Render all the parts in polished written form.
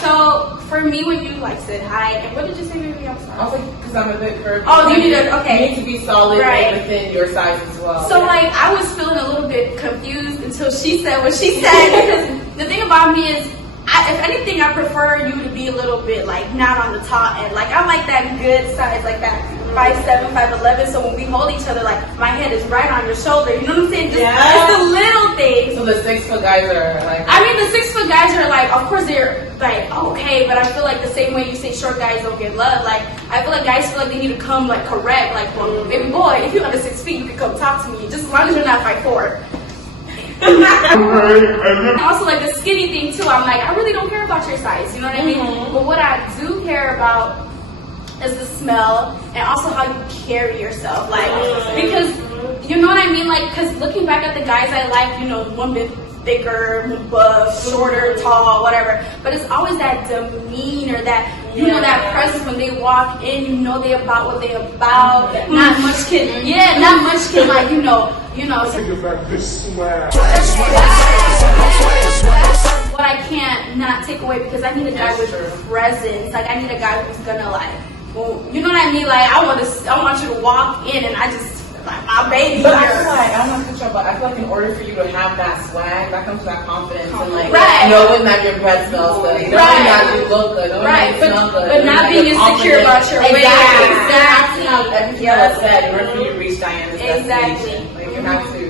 So for me, when you like said hi, and what did you say to me? I'm sorry. I was like, because I'm a bit curvy. Oh, you need to, okay. You need to be solid Right. and within your size as well. So like I was feeling a little bit confused until she said what she said, because the thing about me is, if anything, I prefer you to be a little bit like not on the top end. Like I like that good size, like that 5'7", 5'11". So when we hold each other, like my head is right on your shoulder. You know what I'm saying? Just the little things. So the 6 foot guys are like. I mean, the 6 foot guys are like, of course they're like okay, but I feel like the same way you say short guys don't get love. Like I feel like guys feel like they need to come like correct. Like, well, baby boy, if you're under 6 feet, you can come talk to me, just as long as you're not 5'4". And also like the skinny thing too, I'm like, I really don't care about your size, you know what I mean? But what I do care about is the smell and also how you carry yourself, like, because you know what I mean, like, because looking back at the guys I like, you know, one bit thicker, buff, shorter, tall, whatever, but it's always that demeanor, that you know, that presence when they walk in, you know they about what they about. Not much can like, you know. What I can't not take away, because I need a guy with presence. Like I need a guy who's gonna like, well, you know what I mean? Like I want you to walk in and I just like my baby. But I feel like, I don't know if but I feel like in order for you to have that swag, that comes with that confidence and like knowing that your breath smells good, knowing that you look good, knowing that you smell good, but not being insecure about your weight. Exactly. Everything else said, in order for you to reach Diana's destination, like you have to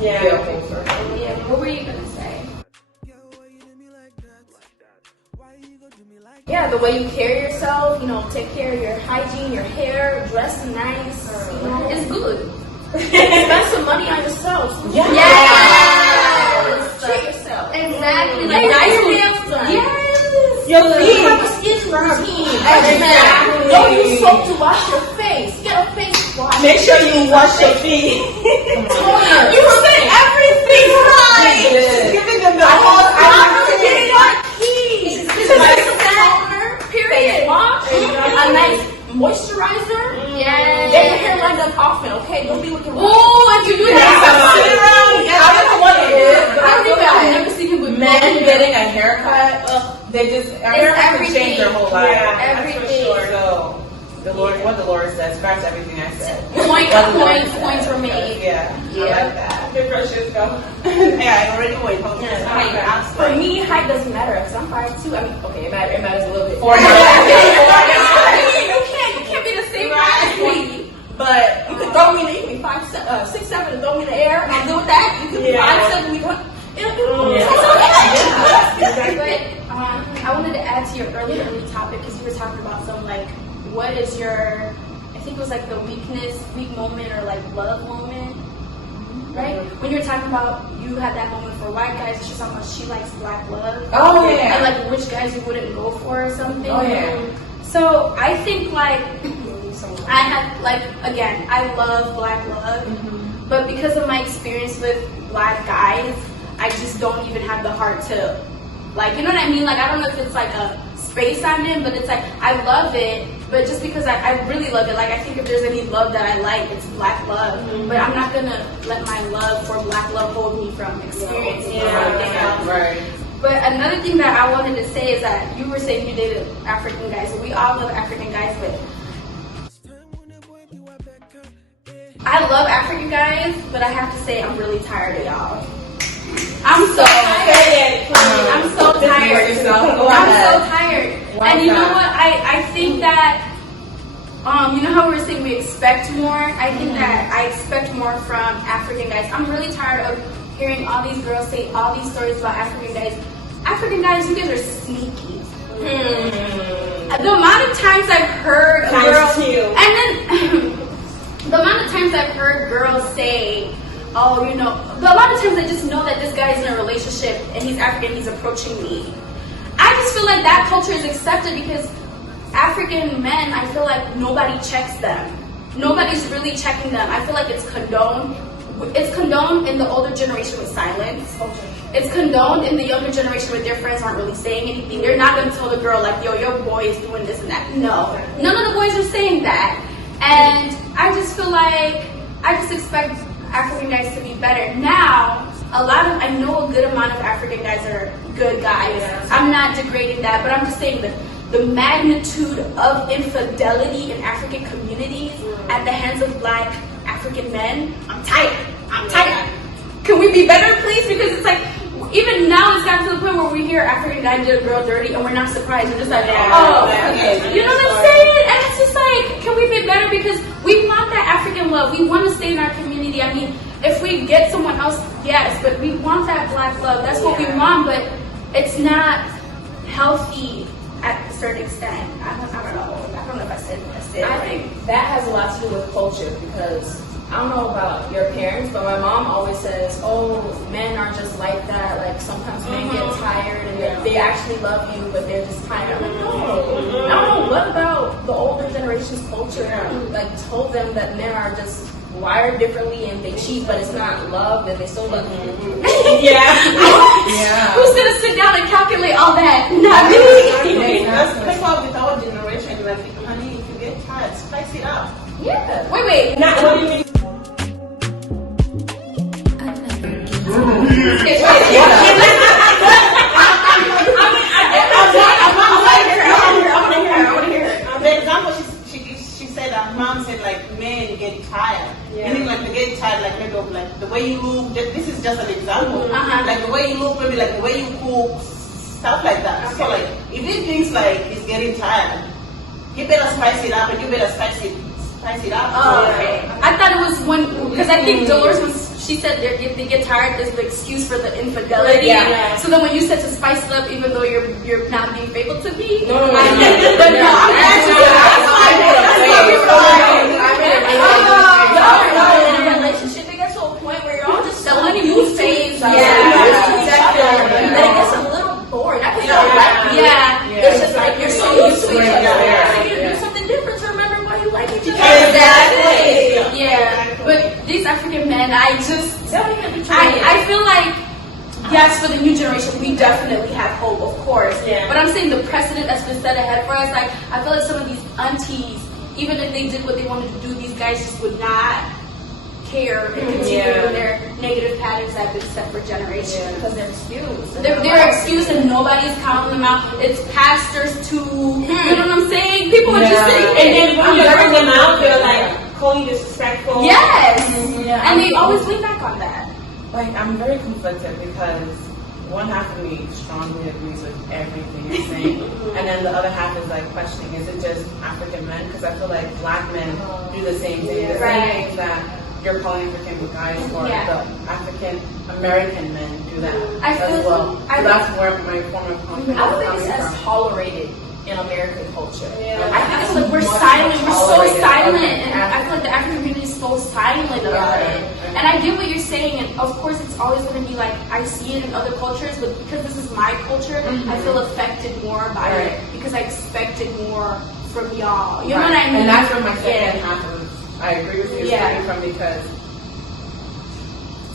get a full circle. Yeah. What were you gonna say? Yeah, the way you carry yourself, you know, take care of your hygiene, your hair, dress nice, you know, it's good. Spend some money on yourself. Yes. Treat yourself. Exactly. Like nice nails done. Yes. Your feet. Have a skin routine. Exactly. Don't use soap to wash your face. Get a face wash. Make sure you wash your feet. Toner. You said everything right. Giving them the whole. I'm forgetting our keys. Period. Wash. A nice moisturizer. Yes. Get your hair lined up often, okay? Don't be looking. Oh, and you do that. I don't know what it is, but I feel like I've never seen him with men getting a haircut. They just haircuts can change their whole life. Yeah, everything. So the Lord, what the Lord said, scratch everything I said. Points were made. Yeah, I like that. Good precious go. Yeah, I already wait. For me, height doesn't matter because I'm 5'2". I mean, okay, it matters a little bit. You can't be the same height as me. But you could throw me in the, you can be 6'7" and throw me in the air. I'm good with that. You could be 5'7", we don't. I wanted to add to your early topic because you were talking about some like, what is your, I think it was like the weak moment or like love moment, right? When you were talking about you had that moment for white guys, she's talking about she likes black love. Oh yeah. And like which guys you wouldn't go for or something. Oh yeah. So I think like I had like, again, I love black love, but because of my experience with black guys, I just don't even have the heart to, like, you know what I mean? Like, I don't know if it's like a space I'm in, but it's like, I love it, but just because I really love it, like, I think if there's any love that I like, it's black love, but I'm not gonna let my love for black love hold me from experiencing everything else. Right. But another thing that I wanted to say is that you were saying you dated African guys, and we all love African guys, but I love African guys, but I have to say I'm really tired of y'all. I'm so tired. I'm so tired. I'm so tired. And you know what? I think that you know how we were saying we expect more? I think that I expect more from African guys. I'm really tired of hearing all these girls say all these stories about African guys. African guys, you guys are sneaky. The amount of times I've heard girls, and then the amount of times I've heard girls say, oh, you know, the amount of times I just know that this guy is in a relationship and he's African, he's approaching me. I just feel like that culture is accepted because African men, I feel like nobody checks them. Nobody's really checking them. I feel like it's condoned. It's condoned in the older generation with silence. It's condoned in the younger generation with their friends aren't really saying anything. They're not going to tell the girl like, yo, your boy is doing this and that. No, none of the boys are saying that. And I just feel like, I just expect African guys to be better. Now, I know a good amount of African guys are good guys. Yeah. I'm not degrading that, but I'm just saying that the magnitude of infidelity in African communities at the hands of Black African men, I'm tired. Can we be better, please? Because it's like, even now it's gotten to the point where we hear African guy did a girl dirty and we're not surprised. We're just like, oh, you know what I'm saying? And it's just like, can we be better? Because we want that African love. We want to stay in our community. I mean, if we get someone else, yes, but we want that Black love. That's what we want, but it's not healthy at a certain extent. I don't know if I said it. I think that has a lot to do with culture, because I don't know about your parents, but my mom always says, oh, men are just like that. Like, sometimes men get tired and they actually love you, but they're just tired. I'm like, no. I don't know, what about the older generation's culture? Like, told them that men are just wired differently and they cheat, but it's not love, and they still love you. Yeah. Who's going to sit down and calculate all that? Not me. That's why with our generation, like, honey, if you get tired, spice it up. Yeah. Wait. Not what do you mean? The example she said that mom said, like, men get tired. Meaning, like, they get tired, like, maybe of, like, the way you look. This is just an example. Like, the way you look, maybe like the way you cook, stuff like that. So, like, if he thinks like he's getting tired, he better spice it up, and you better spice it up. Oh, okay. I thought it was because I think Dolores she said if they get tired, there's the excuse for the infidelity. Yeah. So then when you said to spice it up, even though you're not being faithful to me, No. I in a relationship, it gets to a point where you're all just selling new phase. And it gets a little boring. I feel it's just like you're so used to each other. You do something different to remember why you like each other. Exactly. Yeah. But these African men, I feel like, yes, for the new generation, we definitely have hope, of course. Yeah. But I'm saying the precedent that's been set ahead for us, like, I feel like some of these aunties, even if they did what they wanted to do, these guys just would not care and continue with their negative patterns that have been set for generations. Because they're excused. They're excused and nobody's counting them out. It's pastors too. You know what I'm saying? People are just saying, And then when you bring them out, they're like calling you disrespectful. yes, and they always lean back on that. Like, I'm very conflicted because one half of me strongly agrees with everything you're saying, and then the other half is like questioning, is it just African men? Because I feel like Black men do the same thing. The same things that you're calling African guys, or the African American men do that as well. So that's where my form of confidence I don't think is it's coming as from. tolerated in American culture. I think it's like we're silent. We're so silent, and I feel like the African community is so silent about it. And I get what you're saying, and of course it's always going to be like, I see it in other cultures, but because this is my culture, I feel affected more by it because I expected more from y'all. You know what I mean? And that's where my second half of I agree with you is coming from, because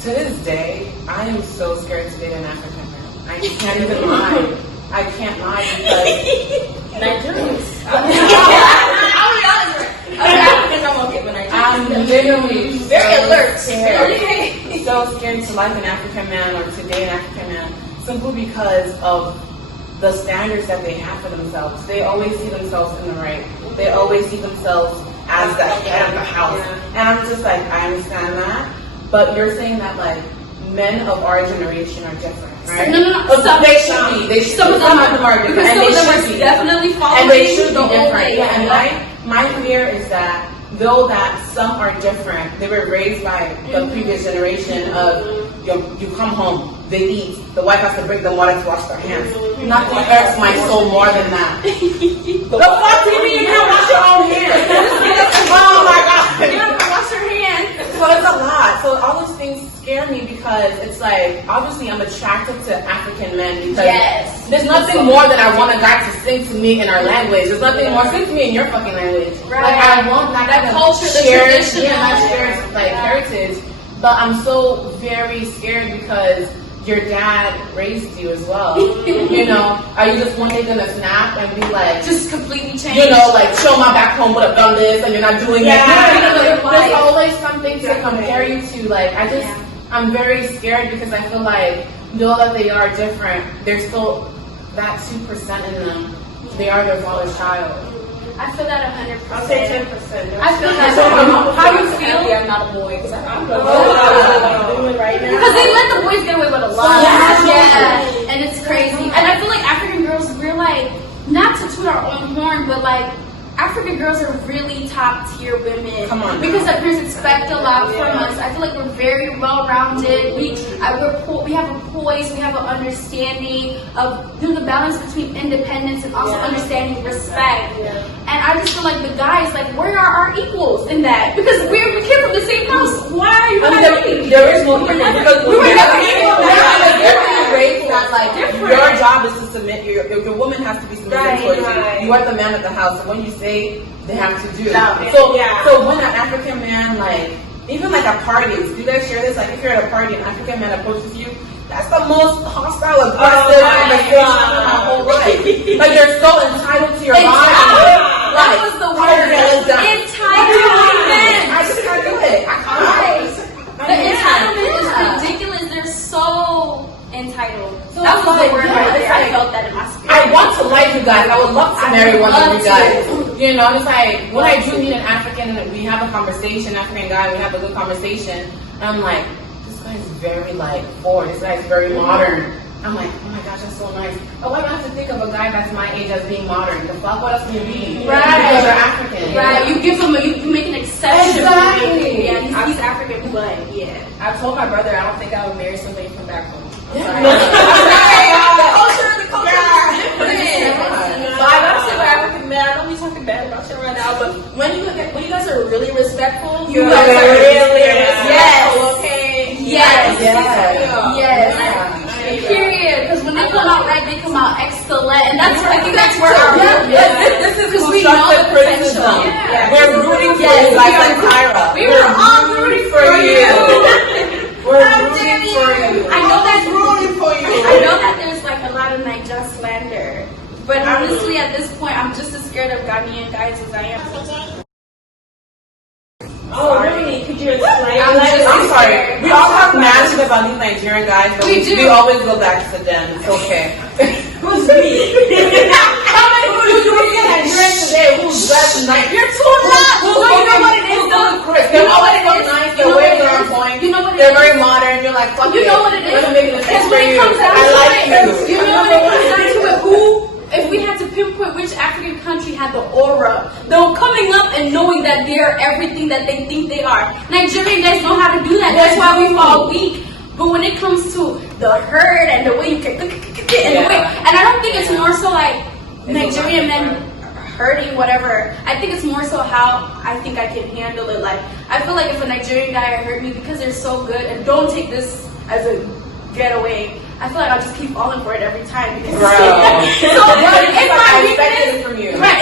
to this day I am so scared to date an African man. I can't even lie. I can't lie because Nigerians. I'm literally Very alert. so scared to like an African man or to date an African man, simply because of the standards that they have for themselves. They always see themselves in the right. They always see themselves as the head of the house. And I'm just like, I understand that, but you're saying that like men of our generation are different, right? No. They should be. They should. Some of them are different, and they should be definitely following and they should be the different. old And my fear is that though that some are different, they were raised by the previous generation of you come home, they eat, the wife has to bring them water to wash their hands. Nothing hurts my soul more than that. The fuck do you mean you can't wash your own hands? Oh my god! You have to wash your hands. So it's a lot. So all those things scare me because it's like, obviously I'm attracted to African men because there's nothing more than I want a guy to sing to me in our language. There's nothing more, sing to me in your fucking language. Right. Like I want that kind of culture, the shared, tradition, that shared like heritage. But I'm so very scared because your dad raised you as well. You know, are you just one day gonna snap and be like, just completely change? you know, like show my back home would have done this and you're not doing it. You know, there's always something to compare you to. Like I'm very scared because I feel like, though that they are different, there's still that 2% in them. They are their father's child. I feel that 100%. I'll say 10%. I feel that. How do you feel? I'm not a boy because I'm doing right now. Because they let the boys get away with a lot. Yeah, and it's crazy. And I feel like African girls, we're like, not to toot our own horn, but like, African girls are really top tier women. Come on. Because our parents expect a lot from us. I feel like we're very well rounded. We have a poise, we have an understanding of the balance between independence and also understanding respect. And I just feel like the guys, like, where are our equals in that? Because we came from the same house. Why are you there is no equal because we were never equal. Raised that like your job is to submit. Your woman has to be submitted towards you. You are the man of the house, so when you say they have to do. So when an African man, like, even like at parties, do you guys share this? Like if you're at a party and an African man approaches you, that's the most hostile, aggressive conversation in my whole life. Like you're so entitled to your body. That was the word. Entitlement. I just can't do it. I can't. The entitlement is ridiculous. They're so entitled. That was the word right there. I felt that in my spirit. I want to like you guys. I would love to marry one of you guys. You know, it's like when I do meet an African and we have a conversation, African guy, we have a good conversation. And I'm like, this guy is very like forward. This guy is very modern. I'm like, oh my gosh, that's so nice. But why do I have to think of a guy that's my age as being modern? The fuck, what else can you be? Right. Because you're African. Right. You give him you make an exception. Exactly. Yeah, he's African, but yeah. I told my brother I don't think I would marry somebody from back home. The culture is different. So I gotta say, with African men, I don't be talking bad about you right now, but when you guys are really respectful, you guys are really respectful. Okay. Yes. Yes. Period. Because when they come out right, they come out excellent, and I think that's where our this is because we know the potential. We're rooting for you, like Tyra. We were all rooting for you. We're rooting for you. I know that's rooting for you. I know that there's like a lot of Niger slander, but honestly, at this point, I'm just as scared of Ghanaian guys as I am. Oh, really? Could you explain? I'm sorry. We all talk mad shit about these Nigerian guys, but we always go back to them. It's okay. Who's me? How many who's Nigerian today? Who's dressed nice? You're too loud. You know what it is? They're always so nice. Their ways are on point. You know what it is? They're very modern. You're like, fuck You know what it is? Let me make it a Because for when it you. comes down I to like it, you. you know when it comes down to it, if we had to pinpoint which African country had the aura, though coming up and knowing that they're everything that they think they are. Nigerian guys know how to do that. That's why we fall weak. But when it comes to the herd and the way you can, and I don't think it's more so like Nigerian men hurting whatever. I think it's more so how I think I can handle it. Like I feel like if a Nigerian guy hurt me because they're so good, and don't take this as a getaway. I feel like I'll just keep falling for it every time. Because in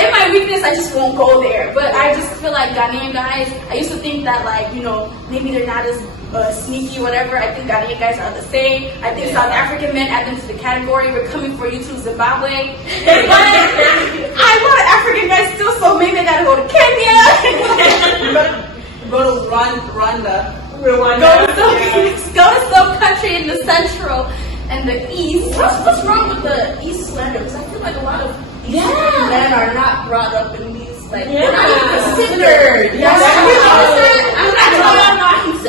my weakness, I just won't go there. But I just feel like Ghanaian guys, I used to think that like, you know, maybe they're not as sneaky, whatever. I think Ghanaian guys are the same. I think South African men add them to the category. We're coming for you to Zimbabwe. But I love African guys still, so maybe I gotta go to Kenya. Go to Rwanda. Go to some country in the central and the east. What's wrong with the east slander? Because I feel like a lot of East men are not brought up in these like they're not even considered.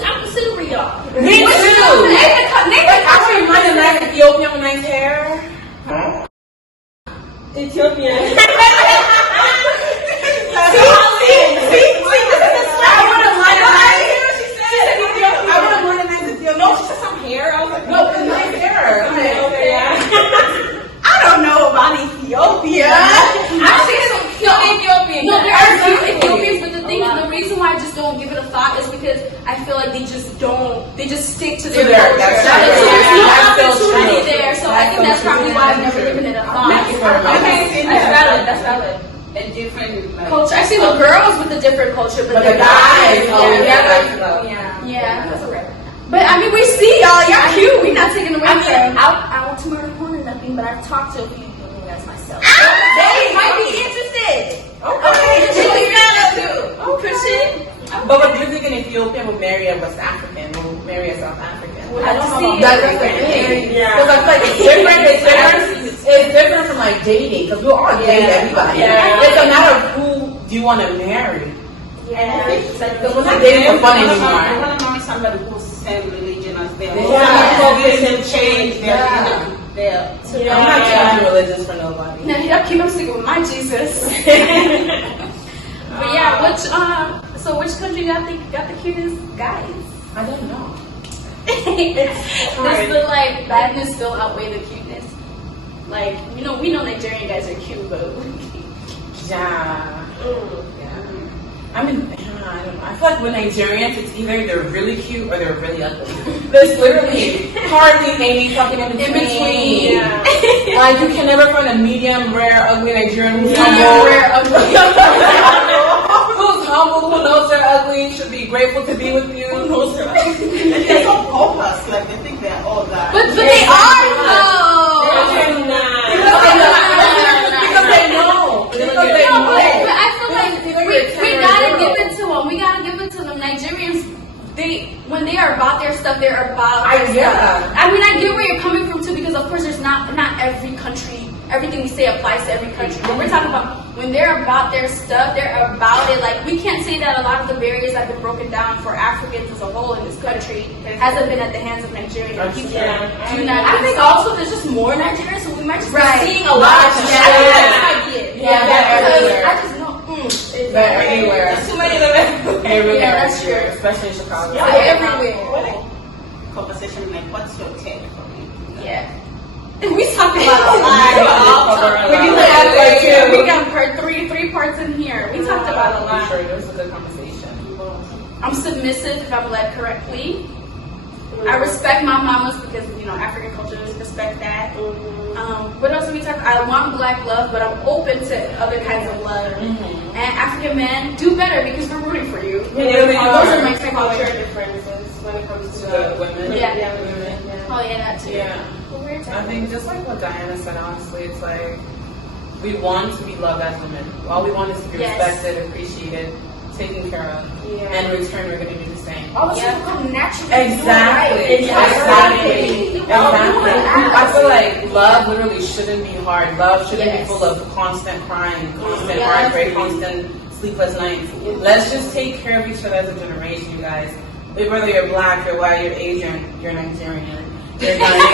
I'm considering y'all. Me too. I want a nice Ethiopian with nice hair. Ethiopian. No, she said some hair. I was like, no, it's nice hair. Okay. I don't know about Ethiopia. I think it's Ethiopian. No, there are few Ethiopians, but the thing is, the reason why I just don't give it a thought is because I feel like they just stick to their culture. There's no opportunity there, so I think that's probably why I've never given it a thought. Okay, that's valid. A different Culture. I see the girls with a different culture, but the guys, yeah. But I mean, we see y'all. Y'all cute. We're not taking away from. I want to marry one or nothing, but I've talked to a few Ethiopian guys myself. They might be interested. But what do you think an Ethiopian would marry a West African? Will marry a South African? We'll have to see it. That's the thing. Yeah. Because I feel like it's different from like dating, because we'll all date everybody. Yeah. It's a matter of who do you want to marry. Yeah. Because we're not dating for fun They anymore. want to marry somebody who's the same religion as them. Yeah. They can change their I'm not judging religions for nobody. No, yeah, keep them sticking with my Jesus. But yeah, which country got the cutest guys? I don't know. Does the like badness still outweigh the cuteness? Like, we know Nigerian guys are cute, but Yeah. I mean, I don't know. I feel like with Nigerians, it's either they're really cute or they're really ugly. There's literally hardly any fucking in between. Yeah. Like, you can never find a medium rare ugly Nigerian who's Medium humble. rare ugly. Who's humble, who knows they're ugly, should be grateful to be with you. Who knows they're ugly. They're so pompous, like they think they're all that. But they are though. Because they know. Because they No, know. but I feel like we gotta give it to them. We gotta give it to them. Nigerians, when they are about their stuff, they're about their stuff. I mean, I get where you're coming from too, because of course there's not every country, everything we say applies to every country. But we're talking about when they're about their stuff, they're about it. Like, we can't say that a lot of the barriers that have been broken down for Africans as a whole in this country hasn't been at the hands of Nigerians. People do not. I think also there's just more Nigerians, so we might just be seeing a lot of shit. Yeah, they're everywhere. I just know. They're everywhere. There's too many of them everywhere. They really Yeah, are that's everywhere, true. especially in Chicago. Yeah, they're everywhere. Conversation like, what's your take for me? Yeah. We talked about a lot. We got part three parts in here. We talked about a lot. Sure, it was a good conversation. I'm submissive if I'm led correctly. I respect my mamas because African culture respect that. What else did we talk? I want black love, but I'm open to other kinds of love. And African men, do better because we're rooting for you. Those are my type of culture differences when it comes to The women. Yeah. women. Oh yeah, that too. Yeah. I think just like what Diana said, honestly, it's like we want to be loved as women. All we want is to be respected, appreciated, taken care of. And in return, we're going to do the same. All the stuff come naturally. Exactly. I feel like love literally shouldn't be hard. Love shouldn't be full of constant crying, constant heartbreak, constant sleepless nights. Let's just take care of each other as a generation, you guys. Whether you're black, you're white, you're Asian, you're Nigerian, you're Ghanaian.